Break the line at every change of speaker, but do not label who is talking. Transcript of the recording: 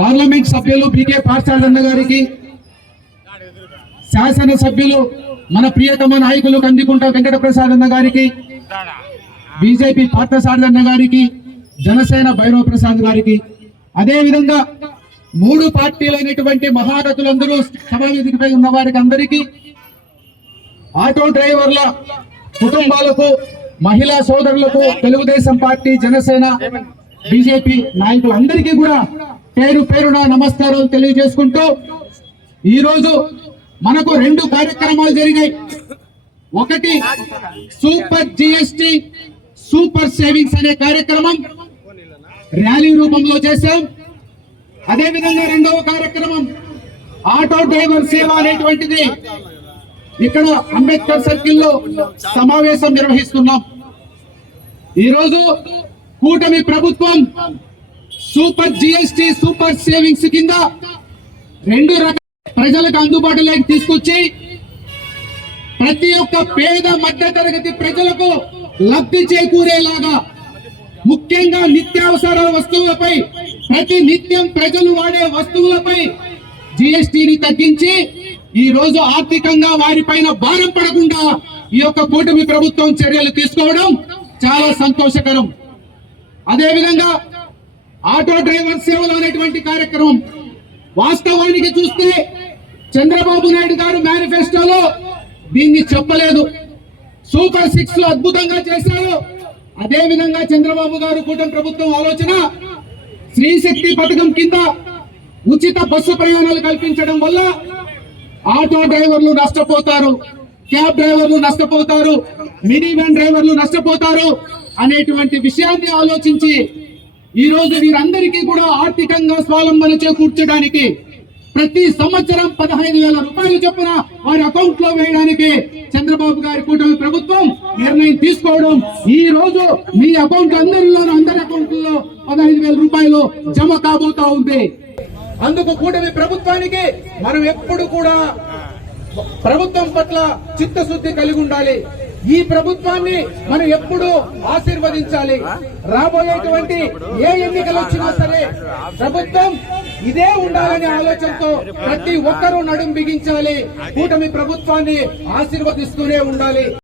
Parliament సభ్యులు బికే పార్సాదన్న గారికి శాసన సభ్యులు మన ప్రియతమ నాయకులు కందికుంట వెంకట ప్రసాద్ అన్న గారికి బీజేపీ పార్థసారథన్న గారికి జనసేన భైరవ ప్రసాద్ గారికి. అదే విధంగా మూడు పార్టీలైనటువంటి మహారథులందరూ సమావేశపై ఉన్న వారికి అందరికీ ఆటో డ్రైవర్ల కుటుంబాలకు మహిళా సోదరులకు తెలుగుదేశం పార్టీ జనసేన బీజేపీ నాయకులందరికీ కూడా పేరు పేరున నమస్కారాలు తెలియజేసుకుంటూ ఈ రోజు మనకు రెండు కార్యక్రమాలు జరిగాయి. ఒకటి సూపర్ జిఎస్టి సూపర్ సేవింగ్స్ అనే కార్యక్రమం ర్యాలీ రూపంలో చేశాం. అదే విధంగా రెండవ కార్యక్రమం ఆటో డ్రైవర్ సేవ అనేటువంటిది ఇక్కడ అంబేద్కర్ సర్కిల్లో సమావేశం నిర్వహిస్తున్నాం. ఈరోజు కూటమి ప్రభుత్వం సూపర్ జిఎస్టి సూపర్ సేవింగ్స్ కింద రెండు రకాల ప్రజలకు అందుబాటులోకి తీసుకొచ్చి ప్రతి ఒక్క పేద మధ్య తరగతి ప్రజలకు లబ్ధి చేకూరేలాగా ముఖ్యంగా నిత్యావసర వస్తువులపై ప్రతి నిత్యం ప్రజలు వాడే వస్తువులపై జిఎస్టిని తగ్గించి ఈ రోజు ఆర్థికంగా వారిపైన భారం పడకుండా ఈ యొక్క కూటమి ప్రభుత్వం చర్యలు తీసుకోవడం చాలా సంతోషకరం. అదేవిధంగా ఆటో డ్రైవర్ సేవలు అనేటువంటి కార్యక్రమం వాస్తవానికి చూస్తే చంద్రబాబు నాయుడు గారు మేనిఫెస్టోలో దీన్ని చెప్పలేదు. సూపర్ సిక్స్లో అద్భుతంగా చేశారు. అదే విధంగా చంద్రబాబు గారు కూటమి ప్రభుత్వం ఆలోచన స్త్రీ శక్తి పథకం కింద ఉచిత బస్సు ప్రయాణాలు కల్పించడం వల్ల ఆటో డ్రైవర్లు నష్టపోతారు క్యాబ్ డ్రైవర్లు నష్టపోతారు మినీ వ్యాన్ డ్రైవర్లు నష్టపోతారు అనేటువంటి విషయాన్ని ఆలోచించి ఈ రోజు వీరందరికీ కూడా ఆర్థికంగా స్వావలంబన చేకూర్చడానికి ప్రతి సంవత్సరం పదహైదు వేల రూపాయలు చొప్పున వారి అకౌంట్లో వేయడానికి చంద్రబాబు గారి కూటమి ప్రభుత్వం నిర్ణయం తీసుకోవడం. ఈ రోజు మీ అకౌంట్ అందరిలో అందరి అకౌంట్లో పదహైదు వేల రూపాయలు జమ కాబోతా ఉంది. అందుకు కూటమి ప్రభుత్వానికి మనం ఎప్పుడు కూడా ప్రభుత్వం పట్ల చిత్తశుద్ధి కలిగి ఉండాలి. ఈ ప్రభుత్వాన్ని మనం ఎప్పుడు ఆశీర్వదించాలి. రాబోయేటువంటి ఏ ఎన్నికలు వచ్చినా సరే ప్రభుత్వం ఇదే ఉండాలనే ఆలోచనతో ప్రతి ఒక్కరూ నడుం బిగించాలి. కూటమి ప్రభుత్వాన్ని ఆశీర్వదిస్తూనే ఉండాలి.